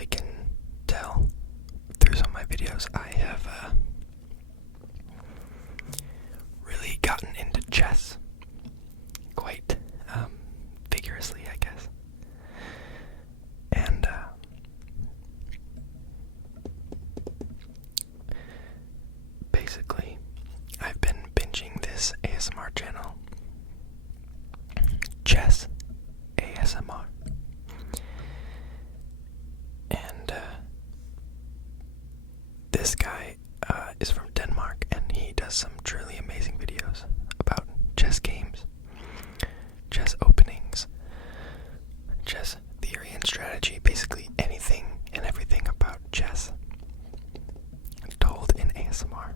probably can tell through some of my videos, I have really gotten into chess quite vigorously, I guess. And basically, I've been binging this ASMR channel, Chess ASMR. And this guy is from Denmark, and he does some truly amazing videos about chess games, chess openings, chess theory and strategy, basically anything and everything about chess told in ASMR,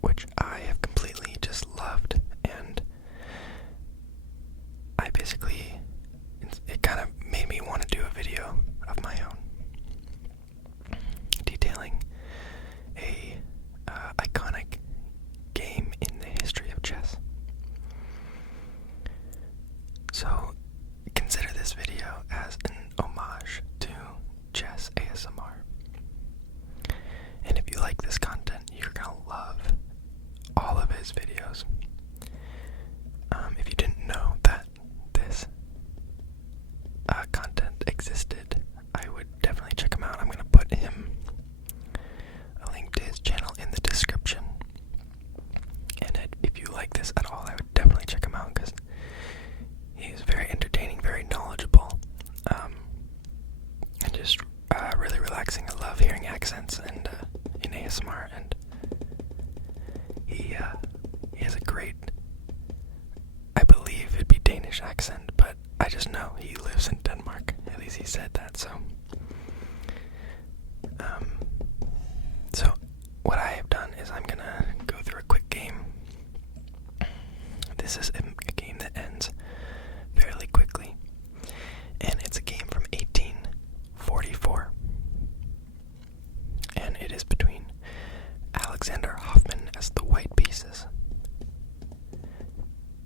which I have completely just loved. And I basically, it kind of made me want to do a video of my own detailing a iconic game in the history of chess. So consider this video as an homage to Chess ASMR. And if you like this content, you're gonna love all of his videos. If you didn't know that this content existed, I would definitely check him out. I'm gonna put a link to his channel in the description. And if you like this at all, I would definitely check him out, because he's very entertaining, very knowledgeable, and just really relaxing. I love hearing accents and in ASMR, and he has a great, I believe it'd be Danish accent, but I just know he lives in Denmark. At least he said that. So what I have done is I'm gonna go through a quick game. This is a game that ends fairly quickly, and it's a game from 1844, and it is between Alexander Hoffman as the white pieces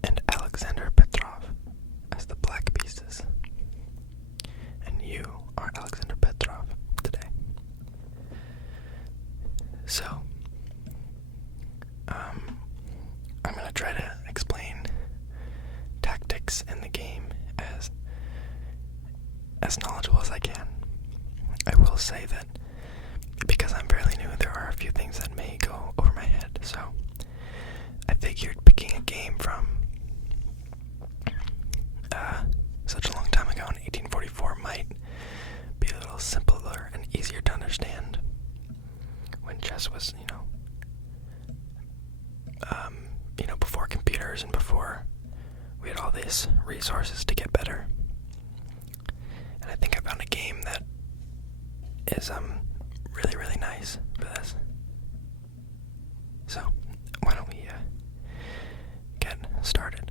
and Alexander Petrov as the black pieces. And you are Alexander Petrov today. So I'm gonna try to explain tactics in the game as knowledgeable as I can. I will say that because I'm fairly new, there are a few things that may go over my head, so I figured picking a game from such a long time ago in 1844 might be a little simpler and easier to understand, when chess was, before computers and before we had all these resources to get better. And I think I found a game that is really, really nice for this. So why don't we get started?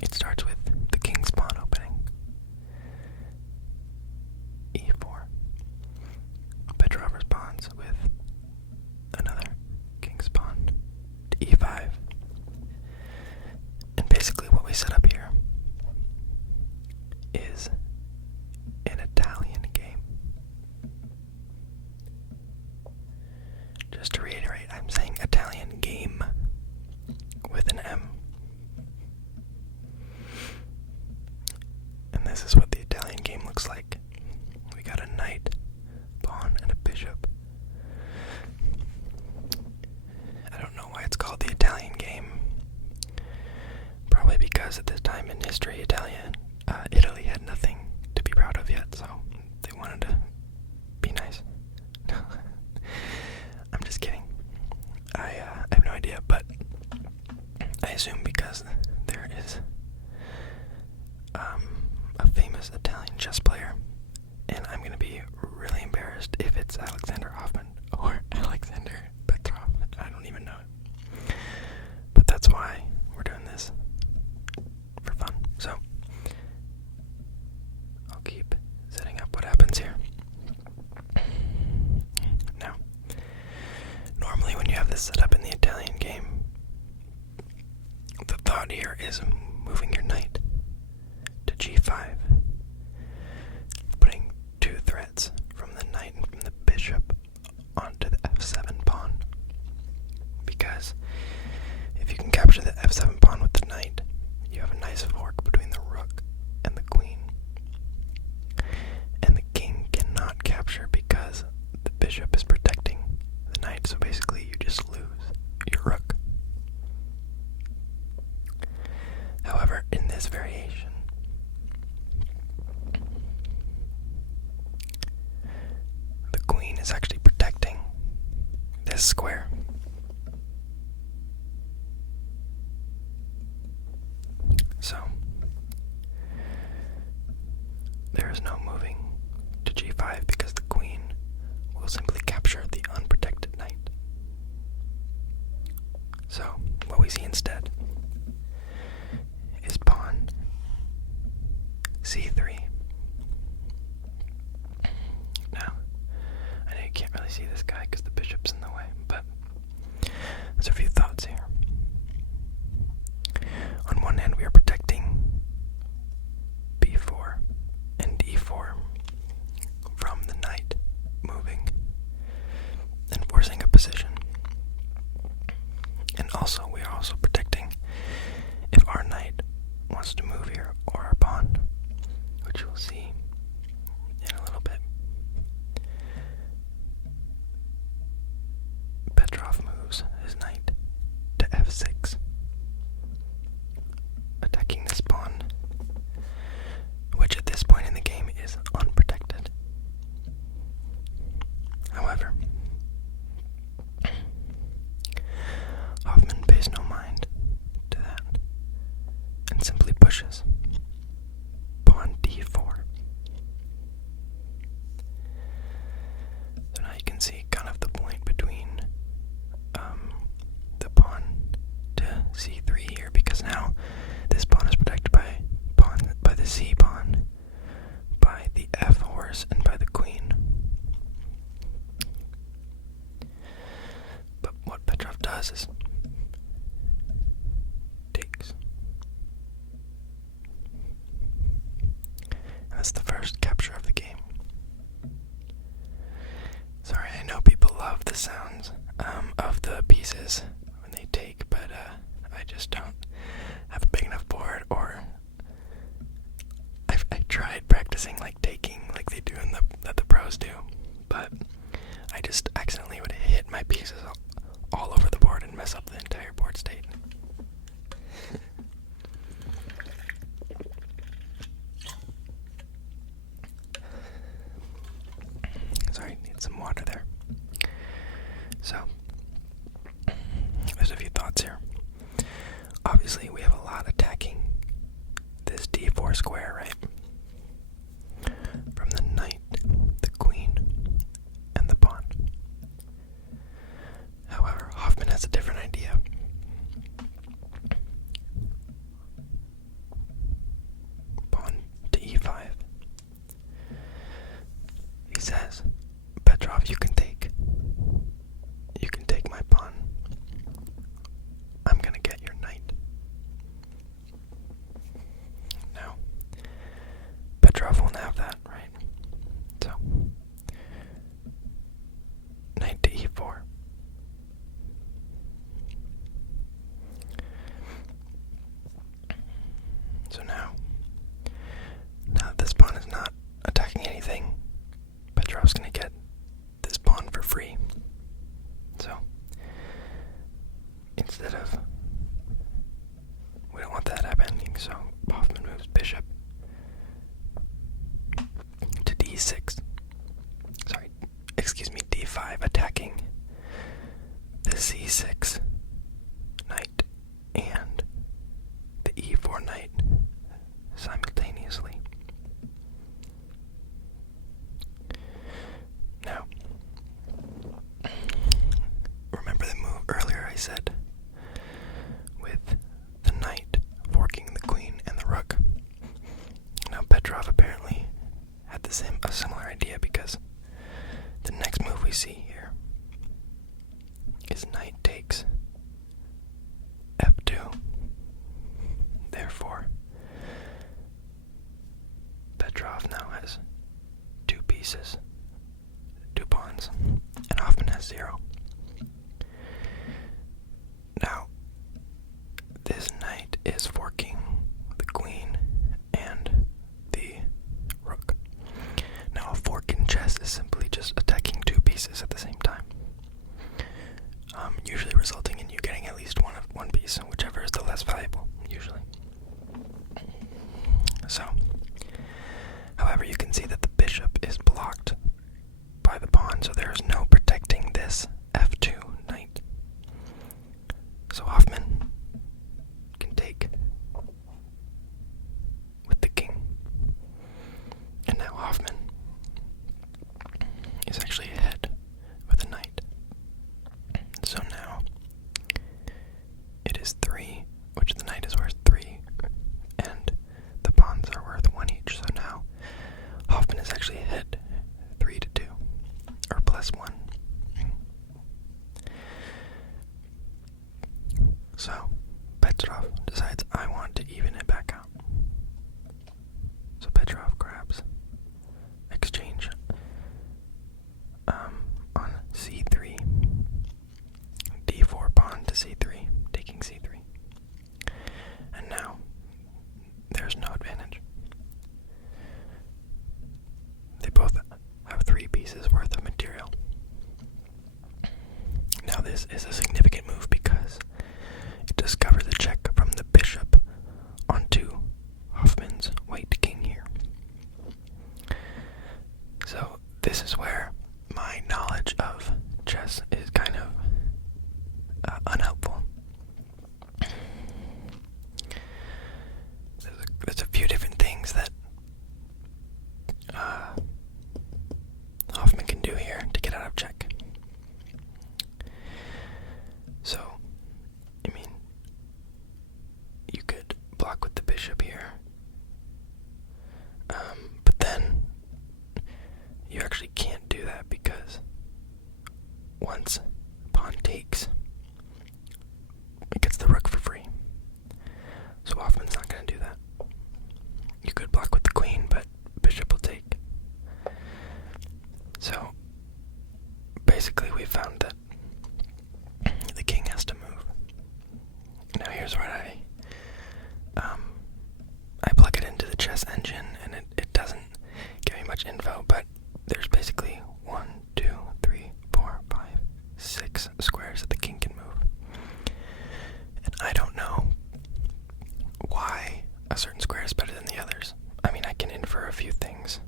It starts with the king's pawn opening. E4. Petrov responds with another king's pawn to E5. And basically what we set up here is an Italian game. Just to reiterate, I'm saying Italian game with an M. And this is what the Italian game looks like. We got a knight, pawn, and a bishop. I don't know why it's called the Italian game. Probably because at this time in history, Italy had nothing to be proud of yet, so they wanted to be nice. I'm just kidding. I have no idea, but I assume because there is a famous Italian chess player, and I'm gonna be really embarrassed if it's Alexander Hoffman or Alexander Petrov. I don't even know it. But that's why we're doing this, for fun. So I'll keep setting up what happens here. Now, normally when you have this set up in the Italian game, the thought here is moving your knight to G5 is actually protecting this square. So, there is no moving to g5 because the queen will simply capture the unprotected knight. So, what we see instead is pawn c3. Now, I know you can't really see this guy because the bishop's in the way, but there's a few thoughts here. On one hand, we are protecting b4 and d4 from the knight moving and forcing a position. And also, we are also protecting if our knight wants to move here, or our pawn, which we'll see in a little bit. Petrov moves his knight to f6, attacking this pawn, which at this point in the game is unprotected. However, Hoffman pays no mind to that and simply pushes pawn d4. So now you can see kind of the point between the pawn to c3 here, because now this pawn is protected by the c pawn, by the f horse, and by the queen. But what Petrov does is takes. And that's the first capture of the game. Sorry, I know people love the sounds of the pieces when they take, but I just don't have a big enough board, or I tried practicing like taking like they do that the pros do, but I just accidentally would hit my pieces all over the board and mess up the entire board state. Sorry, need some water there. So, there's a few thoughts here. Obviously, we have a lot attacking this d4 square, right? From the knight, the queen, and the pawn. However, Hoffman has a different idea. Pawn to e5. He says, Petrov, you can take my pawn. I'm gonna get your knight. Now, Petrov won't have that, right? So, knight to e4. So now that this pawn is not attacking anything, Petrov's gonna get this pawn for free. So, instead of, we don't want that happening, so Hoffman moves bishop to d6. Sorry, excuse me, d5, attacking the c6 knight and the e4 knight simultaneously. Now, remember the move earlier I said with the knight forking the queen and the rook? Now Petrov apparently had a similar idea, because the next move we see here is knight takes f2. Therefore, Petrov now has two pieces, two pawns, and Hoffman has 0. Now, this knight is forking the queen and the rook. Now, a fork in chess is simply just attacking two pieces at the same time, usually resulting in you getting at least one piece, whichever is the less valuable, usually. So, however, you can see that the bishop is blocked by the pawn, so there is is actually ahead with a knight. So now it is 3, which the knight is worth 3, and the pawns are worth 1 each. So now Hoffman is actually ahead 3-2, or +1. So Petrov decides, I want to even it back out. So Petrov grabs exchange on c3, d4 pawn to c3, taking c3. And now there's no advantage. They both have 3 pieces worth of material. Now this is a significant move because it discovers a check from the bishop onto Hoffman's white king here. So this is where my knowledge of chess is kind of unhelpful. There's a few different things that Hoffman can do here to get out of check. So, I mean, you could block with the bishop here, but then you actually can't do that because once pawn takes, it gets the rook for free. So Hoffman's not going to do that. You could block with the queen, but bishop will take. So basically we found that the king has to move. Now here's what I plug it into the chess engine, and it doesn't give me much info, but there's basically 1, 2, 3, 4, 5, 6 squares that the king can move. And I don't know why a certain square is better than the others. I mean, I can infer a few things.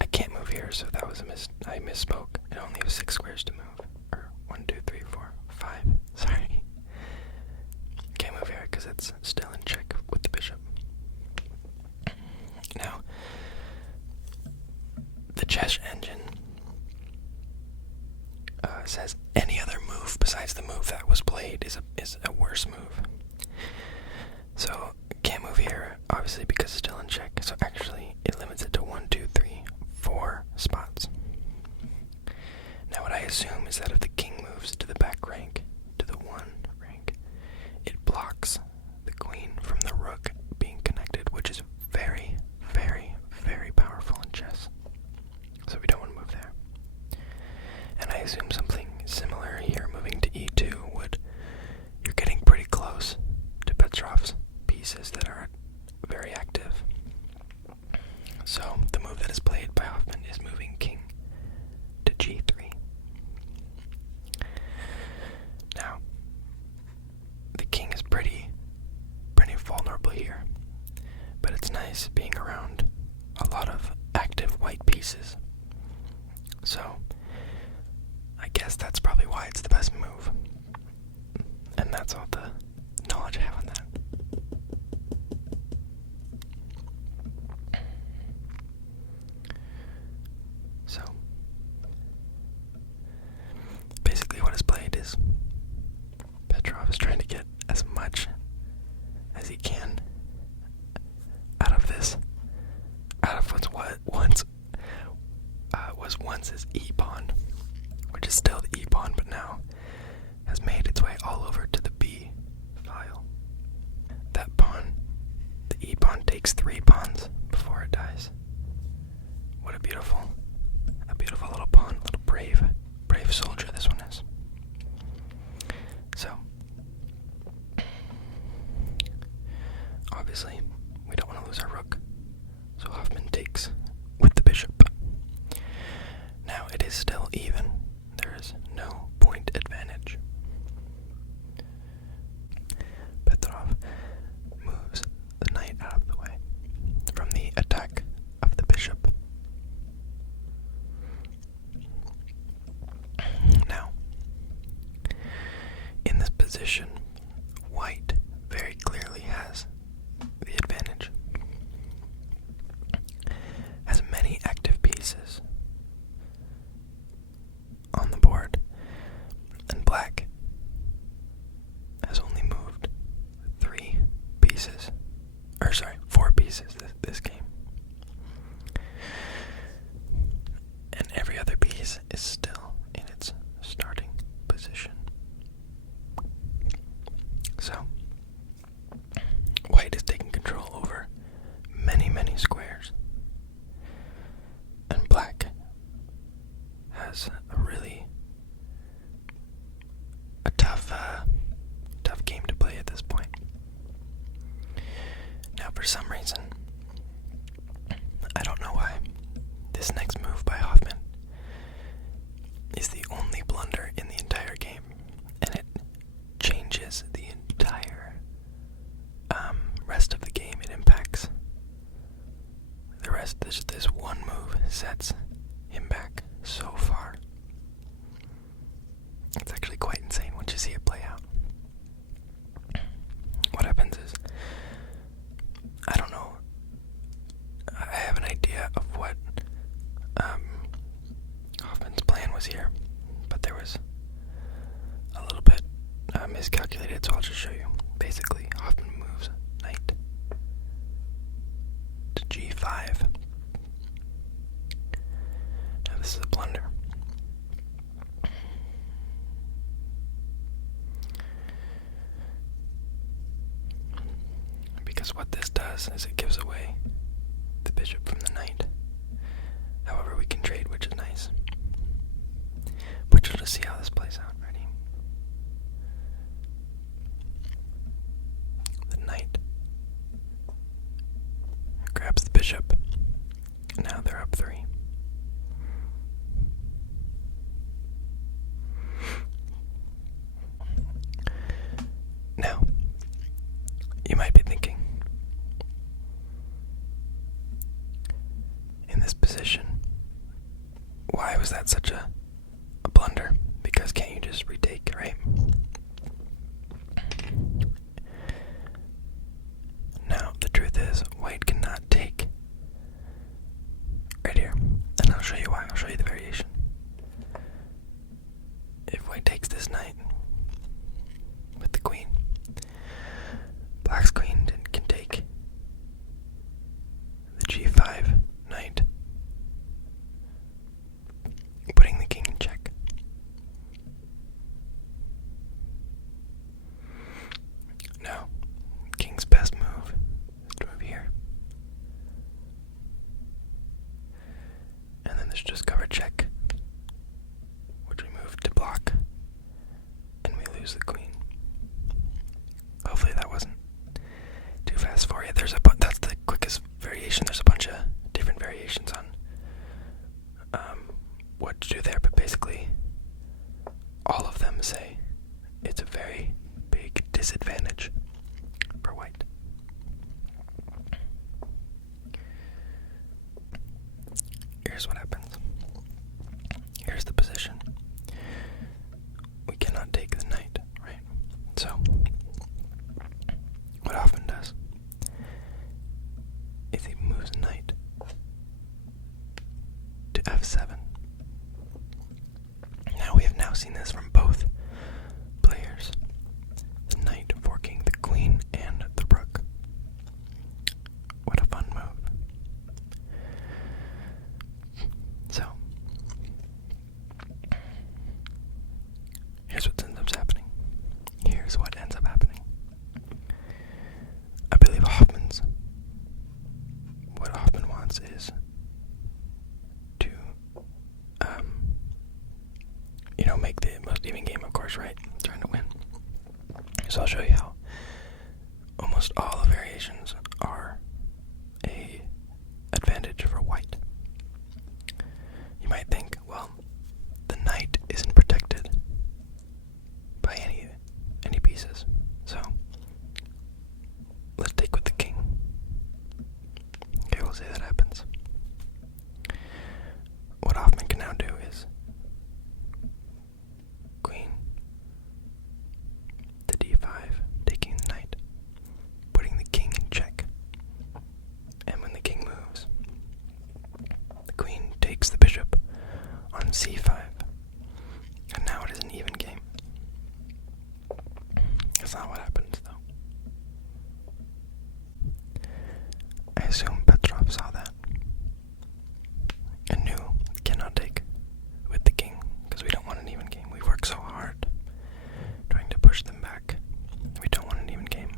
I can't move here, so that was I misspoke. It only has 6 squares to move. Or 1, 2, 3, 4, 5. Sorry. Can't move here because it's still in check with the bishop. Now, the chess engine says any other move besides the move that was played is a worse move. So can't move here, obviously, because it's still in check. So actually, it limits it to 1, 2, 3, 4 spots. Now what I assume is that if the king moves to the back rank, to the 1 rank, it blocks the queen from the rook being connected, which is very, very, very powerful in chess. So we don't want to move there. And I assume something similar here, moving to e2 you're getting pretty close to Petrov's pieces that are very active. So the move that is played by Hoffman is moving king to g3. Now, the king is pretty vulnerable here, but it's nice being around a lot of active white pieces. So I guess that's probably why it's the best move. And that's all the knowledge I have on that. So basically what is played is Petrov is trying to get as much as he can out of what's once his e-pawn, which is still the e-pawn, but now has made its way all over to the b file. That pawn, the e-pawn, takes 3 pawns before it dies. What a beautiful little pawn, a little brave soldier this one is. So, obviously, we don't want to lose our rook, so Hoffman takes with the bishop. Now it is still even. There is no point advantage. Petrov moves the knight out of the way from the attack of the bishop. Now, in this position, white very clearly has the advantage. Has many active pieces. And black has a tough game to play at this point. Now, for some reason, I don't know why, this next move by Hoffman is the only blunder in the entire game, and it changes the entire rest of the game. It impacts the rest. This one move sets him back so far. It's actually quite insane once you see it play out. What happens is, I don't know, I have an idea of what Hoffman's plan was here, but there was a little bit miscalculated, so I'll just show you. Basically, Hoffman moves knight to g5. Now this is a blunder. Because what this does is it gives away the bishop from the knight. However, we can trade, which is nice. But you'll just see how this plays out. Ready? The knight grabs the bishop. Now they're up 3. Now, you might be thinking, in this position, why was that such a blunder? Because can't you just retake, right? Now, the truth is, white cannot take right here. And I'll show you why. I'll show you the variation. If white takes this knight with the queen, black's queen can take the g5 knight, putting the king in check. Now, king's best move is to move here. And then there's just cover check, which we move to block, and we lose the queen. Hopefully that wasn't too fast for you. That's the quickest variation. There's a bunch of different variations on what to do there, but basically all of them say it's a very big disadvantage for white. Here's what happens. Here's the position. We cannot take the knight, right? So what Hoffman does is he moves knight to f7. Now we have seen this from both players. The knight forking the queen and the rook. What a fun move. So here's what ends up happening. Here's what ends up happening. I believe what Hoffman wants is to, make the most even game, of course, right? Trying to win. So I'll show you how almost all the variations are a advantage for white. You might think, well, the knight isn't protected by any pieces, so let's take with the king. Okay, we'll see that happens. What Hoffman can now do is queen to d5, taking the knight, putting the king in check. And when the king moves, the queen takes the bishop on c5. And now it is an even game. That's not what happens, though. I assume Petrov saw that and knew cannot take with the king, because we don't want an even game. We work so hard trying to push them back. We don't want an even game.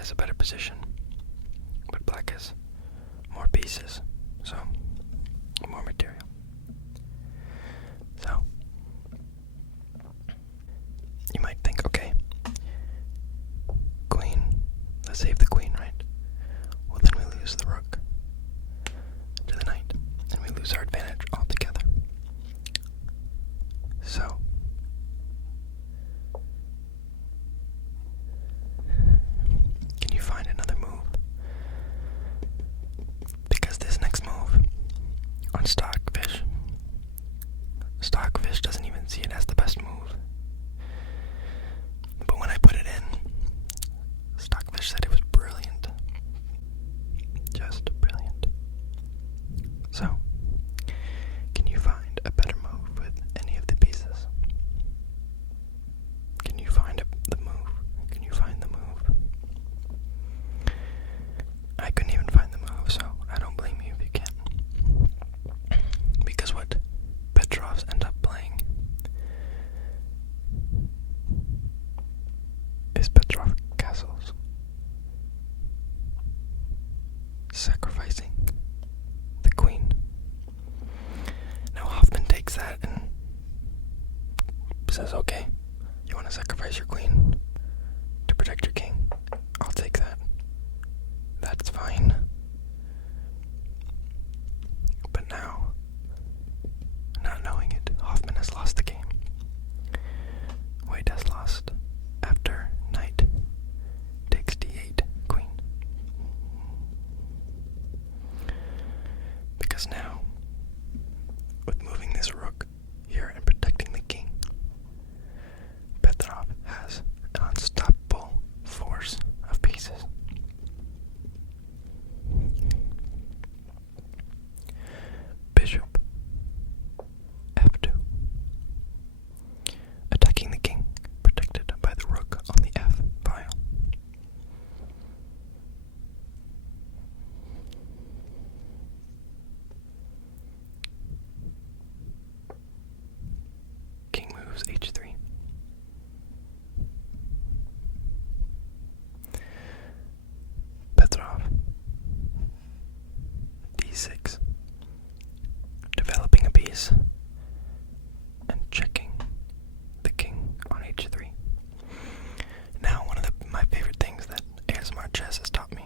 has a better position, but black has more pieces, so more material. So you might think, okay, queen, let's save the queen, right? Well, then we lose the rook to the knight, and we lose our advantage altogether. So can you find another move? Because this next move on Stockfish doesn't even see it as the best move. But when I put it in, Stockfish said it was brilliant. Just brilliant. So, can you find a better move with any of the pieces? Can you find the move? Can you find the move? I couldn't even find the move, so I don't blame you if you can't. Because what Petrovs end up playing is Petrov castles. Sacrificing the queen. Now Hoffman takes that and says, okay, you want to sacrifice your queen to protect your king? I'll take that. That's fine. But now, not knowing it, Hoffman has lost the game. White has lost after knight takes d8, queen. Because now, with moving this rook here and protecting the king, Petrov has an unstoppable force of pieces. Bishop f2. Attacking the king, protected by the rook on the f file. King moves h3. Petrov d6. Developing a piece and checking the king on h3. Now, one of my favorite things that ASMR chess has taught me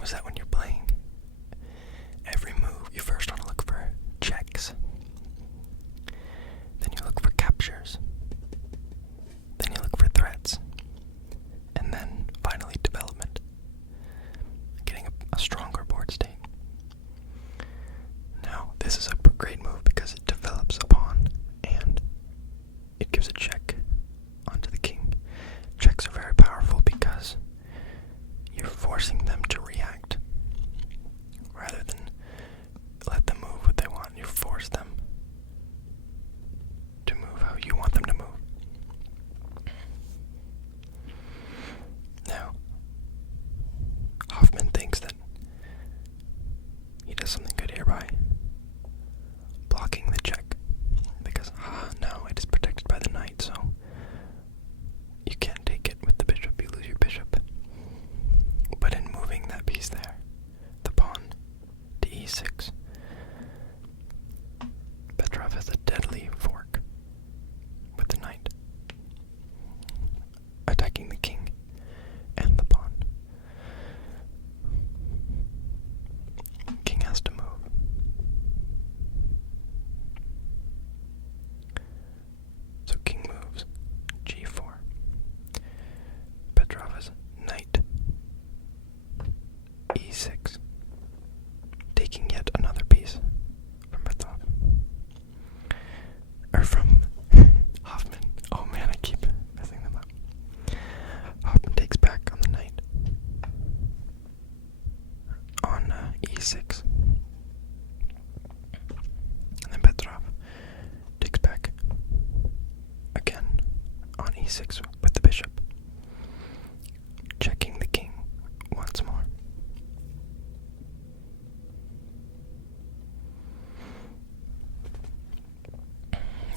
was that when you're playing every move, you first want to look for checks, then you look for captures, then you look for threats, and then finally development, getting a stronger board state. Now, this is a great move because it develops a pawn and it gives a check onto the king. Checks are very powerful because you're forcing them to react rather than let them move what they want. You force them to move how you want them to move. Now, Hoffman thinks that he does something good here by blocking the check, because no, it is protected by the knight, so you can't take it with the bishop, you lose your bishop. But in moving that piece there, the pawn to e6, Petrov has a deadly fork with the knight, attacking the king and the pawn. King has to move. So king moves g4. Petrov has knight e6, taking yet another piece from Petrov. Or from Hoffman. Oh man, I keep messing them up. Hoffman takes back on the knight on e6. And then Petrov takes back again on e6 with the bishop, checking the king once more.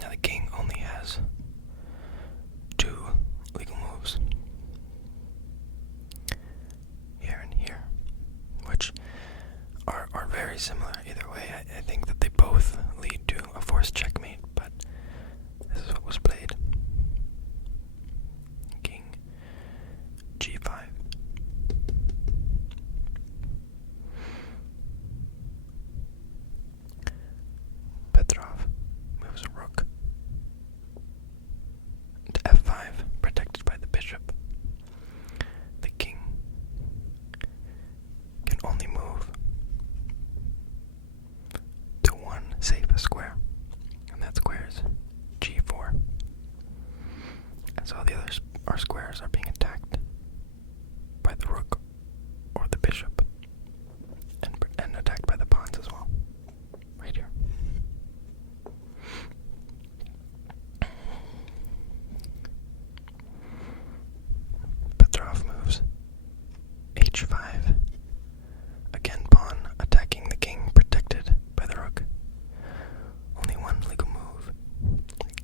Now the king only has two legal moves. similar either way. I think that they both lead to a forced checkmate, but this is what was played. King G5. Petrov moves a rook to F5, protected by the bishop. The king can only move to one safe square, and that square is G4. As all the other squares are being attacked by the rook or the bishop, and attacked by the pawns as well. Right here. Petrov moves H5. Again, pawn attacking the king, protected by the rook. Only one legal move.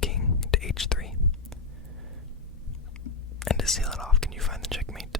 King to H3. And to seal it off, can you find the checkmate?